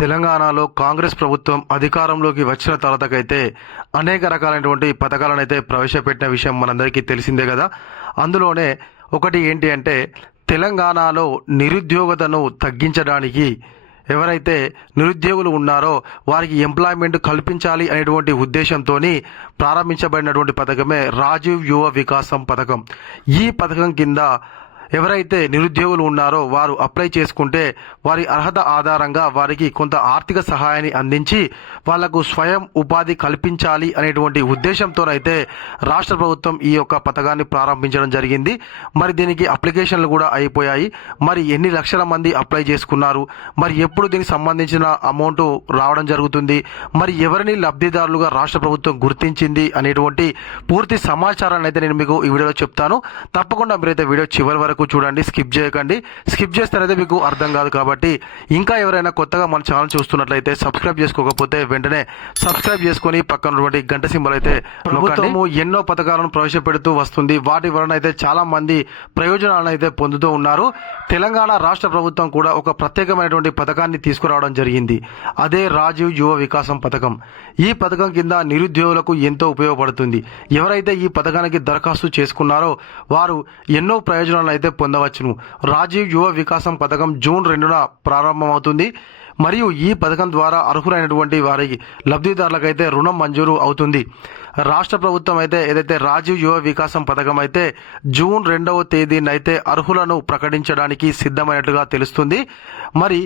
తెలంగాణలో కాంగ్రెస్ ప్రభుత్వం అధికారంలోకి వచ్చిన తర్వాతకైతే అనేక రకాలైనటువంటి పథకాలను అయితే ప్రవేశపెట్టిన విషయం మనందరికీ తెలిసిందే కదా. అందులోనే ఒకటి ఏంటి అంటే తెలంగాణలో నిరుద్యోగతను తగ్గించడానికి ఎవరైతే నిరుద్యోగులు ఉన్నారో వారికి ఎంప్లాయ్మెంట్ కల్పించాలి అనేటువంటి ఉద్దేశంతో ప్రారంభించబడినటువంటి పథకమే రాజీవ్ యువ వికాసం పథకం. ఈ పథకం కింద ఎవరైతే నిరుద్యోగులు ఉన్నారో వారు అప్లై చేసుకుంటే వారి అర్హత ఆధారంగా వారికి కొంత ఆర్థిక సహాయాన్ని అందించి వాళ్లకు స్వయం ఉపాధి కల్పించాలి అనేటువంటి ఉద్దేశంతోనైతే రాష్ట్ర ప్రభుత్వం ఈ యొక్క పథకాన్ని ప్రారంభించడం జరిగింది. మరి దీనికి అప్లికేషన్లు కూడా అయిపోయాయి. మరి ఎన్ని లక్షల మంది అప్లై చేసుకున్నారు, మరి ఎప్పుడు దీనికి సంబంధించిన అమౌంట్ రావడం జరుగుతుంది, మరి ఎవరిని లబ్ధిదారులుగా రాష్ట్ర ప్రభుత్వం గుర్తించింది అనేటువంటి పూర్తి సమాచారాన్ని అయితే నేను మీకు ఈ వీడియోలో చెప్తాను. తప్పకుండా మీరైతే వీడియో చివరి వరకు చూడండి, స్కిప్ చేయకండి. స్కిప్ చేస్తేనైతే మీకు అర్థం కాదు. కాబట్టి ఇంకా ఎవరైనా కొత్తగా మన ఛానల్ చూస్తున్నట్లయితే సబ్స్క్రైబ్ చేసుకోకపోతే వెంటనే సబ్స్క్రైబ్ చేసుకొని పక్కన ఉన్నటువంటి గంట సింబల్ అయితే ప్రభుత్వము ఎన్నో పథకాలను ప్రవేశపెడుతూ వస్తుంది. వాటి వలన అయితే చాలా మంది ప్రయోజనాలను అయితే పొందుతూ ఉన్నారు. తెలంగాణ రాష్ట్ర ప్రభుత్వం కూడా ఒక ప్రత్యేకమైనటువంటి పథకాన్ని తీసుకురావడం జరిగింది. అదే రాజీవ్ యువ వికాసం పథకం. ఈ పథకం కింద నిరుద్యోగులకు ఎంతో ఉపయోగపడుతుంది. ఎవరైతే ఈ పథకానికి దరఖాస్తు చేసుకున్నారో వారు ఎన్నో ప్రయోజనాలను అయితే పొందవచ్చును. రాజీవ్ యువ వికాసం పథకం జూన్ 2న ప్రారంభమవుతుంది. మరియు ఈ పథకం ద్వారా అర్హులైనటువంటి వారికి లబ్ధిదారులకైతే రుణం మంజూరు అవుతుంది. రాష్ట్ర ప్రభుత్వం అయితే ఏదైతే రాజీవ్ యువ వికాసం పథకం అయితే జూన్ 2వ తేదీనైతే అర్హులను ప్రకటించడానికి సిద్ధమైనట్టుగా తెలుస్తుంది. మరి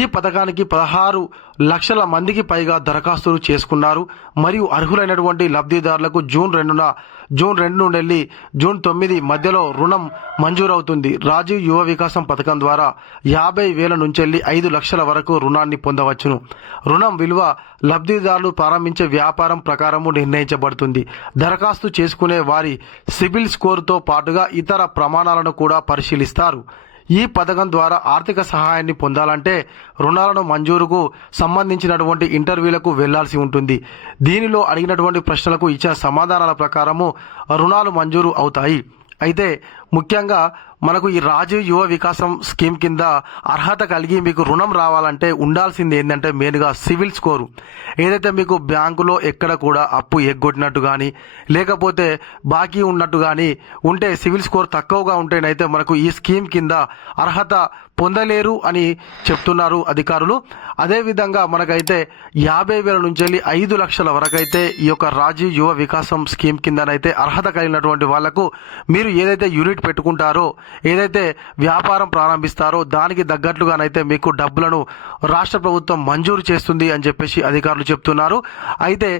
ఈ పథకానికి 16 లక్షల మందికి పైగా దరఖాస్తులు చేసుకున్నారు. మరియు అర్హులైనటువంటి లబ్ధిదారులకు జూన్ 2 నుండి వెళ్ళి జూన్ 9 మధ్యలో రుణం మంజూరవుతుంది. రాజీవ్ యువ వికాసం పథకం ద్వారా 50,000 నుంచి వెళ్ళి 5 లక్షల వరకు రుణాన్ని పొందవచ్చును. రుణం విలువ లబ్ధిదారులు ప్రారంభించే వ్యాపారం ప్రకారము నిర్ణయించబడుతుంది. దరఖాస్తు చేసుకునే వారి సిబిల్ స్కోరుతో పాటుగా ఇతర ప్రమాణాలను కూడా పరిశీలిస్తారు. ఈ పథకం ద్వారా ఆర్థిక సహాయాన్ని పొందాలంటే రుణాలను మంజూరుకు సంబంధించినటువంటి ఇంటర్వ్యూలకు వెళ్లాల్సి ఉంటుంది. దీనిలో అడిగినటువంటి ప్రశ్నలకు ఇచ్చిన సమాధానాల ప్రకారము రుణాలు మంజూరు అవుతాయి. అయితే ముఖ్యంగా మనకు ఈ రాజీవ్ యువ వికాసం స్కీమ్ కింద అర్హత కలిగి మీకు రుణం రావాలంటే ఉండాల్సింది ఏంటంటే మెయిన్గా సివిల్ స్కోరు. ఏదైతే మీకు బ్యాంకులో ఎక్కడ కూడా అప్పు ఎగ్గొట్టినట్టు కానీ లేకపోతే బాకీ ఉన్నట్టు కానీ ఉంటే సివిల్ స్కోర్ తక్కువగా ఉంటేనైతే మనకు ఈ స్కీమ్ కింద అర్హత పొందలేరు అని చెప్తున్నారు అధికారులు. అదేవిధంగా మనకైతే 50,000 నుంచి వెళ్ళి 5 లక్షల వరకు అయితే ఈ యొక్క రాజీవ్ యువ వికాసం స్కీమ్ కిందనైతే అర్హత కలిగినటువంటి వాళ్లకు మీరు ఏదైతే యూనిట్ పెట్టుకుంటారో ఏదైతే వ్యాపారం ప్రారంభిస్తారో దానికి తగ్గట్లుగానైతే మీకు డబ్బులను రాష్ట్ర ప్రభుత్వం మంజూరు చేస్తుంది అని చెప్పేసి అధికారులు చెప్తున్నారు. అయితే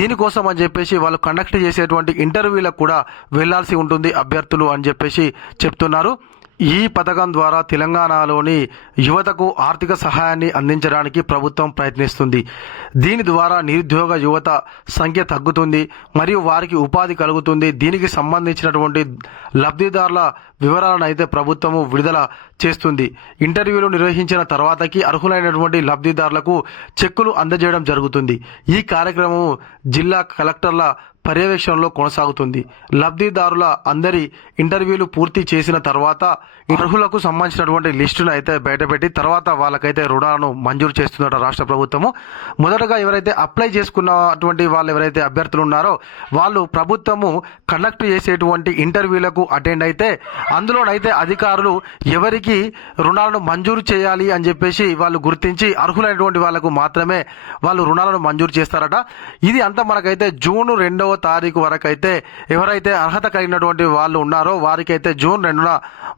దీనికోసం అని చెప్పేసి వాళ్ళు కండక్ట్ చేసేటువంటి ఇంటర్వ్యూలకు కూడా వెళ్లాల్సి ఉంటుంది అభ్యర్థులు అని చెప్పేసి చెప్తున్నారు. ఈ పథకం ద్వారా తెలంగాణలోని యువతకు ఆర్థిక సహాయాన్ని అందించడానికి ప్రభుత్వం ప్రయత్నిస్తుంది. దీని ద్వారా నిరుద్యోగ యువత సంఖ్య తగ్గుతుంది మరియు వారికి ఉపాధి కలుగుతుంది. దీనికి సంబంధించినటువంటి లబ్ధిదారుల వివరాలను అయితే ప్రభుత్వము విడుదల చేస్తుంది. ఇంటర్వ్యూలు నిర్వహించిన తర్వాతకి అర్హులైనటువంటి లబ్ధిదారులకు చెక్కులు అందజేయడం జరుగుతుంది. ఈ కార్యక్రమం జిల్లా కలెక్టర్ల పర్యవేక్షణలో కొనసాగుతుంది. లబ్ధిదారుల అందరి ఇంటర్వ్యూలు పూర్తి చేసిన తర్వాత అర్హులకు సంబంధించినటువంటి లిస్టును అయితే బయటపెట్టి తర్వాత వాళ్ళకైతే రుణాలను మంజూరు చేస్తుందట రాష్ట్ర ప్రభుత్వము. మొదటగా ఎవరైతే అప్లై చేసుకున్నటువంటి వాళ్ళు ఎవరైతే అభ్యర్థులు ఉన్నారో వాళ్ళు ప్రభుత్వము కండక్ట్ చేసేటువంటి ఇంటర్వ్యూలకు అటెండ్ అయితే అందులోనైతే అధికారులు ఎవరికి రుణాలను మంజూరు చేయాలి అని చెప్పేసి వాళ్ళు గుర్తించి అర్హులైనటువంటి వాళ్లకు మాత్రమే వాళ్ళు రుణాలను మంజూరు చేస్తారట. ఇది అంతా మనకైతే జూన్ 2వ తారీఖు వరకు అయితే ఎవరైతే అర్హత కలిగినటువంటి వాళ్ళు ఉన్నారో వారికైతే జూన్ 2న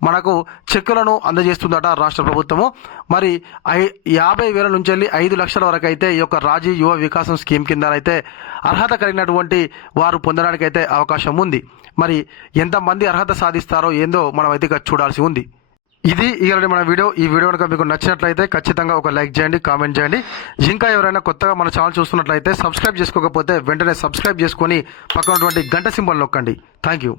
మనకు చెక్కులను అందజేస్తుందట రాష్ట్ర ప్రభుత్వము. మరి 50,000 నుంచి వెళ్ళి 5 లక్షల వరకు అయితే ఈ యొక్క రాజీవ్ యువ వికాసం స్కీమ్ కిందనైతే అర్హత కలిగినటువంటి వారు పొందడానికి అయితే అవకాశం ఉంది. మరి ఎంతమంది అర్హత సాధిస్తారో ఏందో మనం అయితే చూడాల్సి ఉంది. ఇది ఇలాంటి మన వీడియో. ఈ వీడియో కనుక మీకు నచ్చినట్లయితే ఖచ్చితంగా ఒక లైక్ చేయండి, కామెంట్ చేయండి. ఇంకా ఎవరైనా కొత్తగా మన ఛానల్ చూస్తున్నట్లయితే సబ్స్క్రైబ్ చేసుకోకపోతే వెంటనే సబ్స్క్రైబ్ చేసుకొని పక్కన ఉన్నటువంటి గంట సింబల్ నొక్కండి. Thank you.